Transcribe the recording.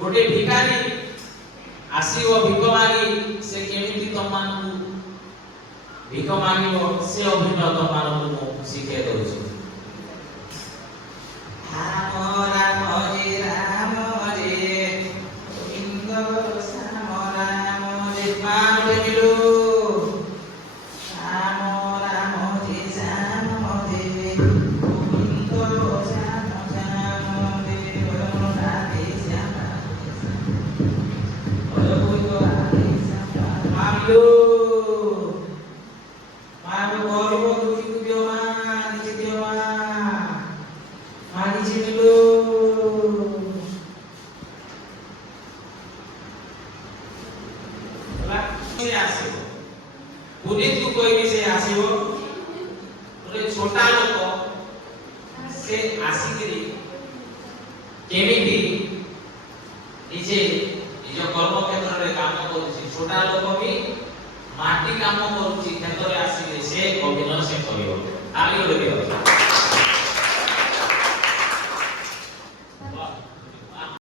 गोटे भिखारी आसीबो भिख मागी से केमिति तमानकु भिख मागिबो से अभिनय तमानकु शिखे दउछु। राम राम रे गोविंद श्याम राम रे मान बेगिलो राम राम रे श्याम रे गोविंद श्याम श्याम रे राधे श्याम गोविंद राधे श्याम मामिलो मारो बोलो दुखी दियो मा निजे दियो मा मानी जिमिलो से आसीबो पुनीत को कोई भी से आसीबो गोटे छोटा लोक से आसीकरी केमिति निजे निज कर्म क्षेत्र रे काम करूची छोटा लोक भी माटी काम करूची क्षेत्र रे आसीले से अभिनय से करियो आली रे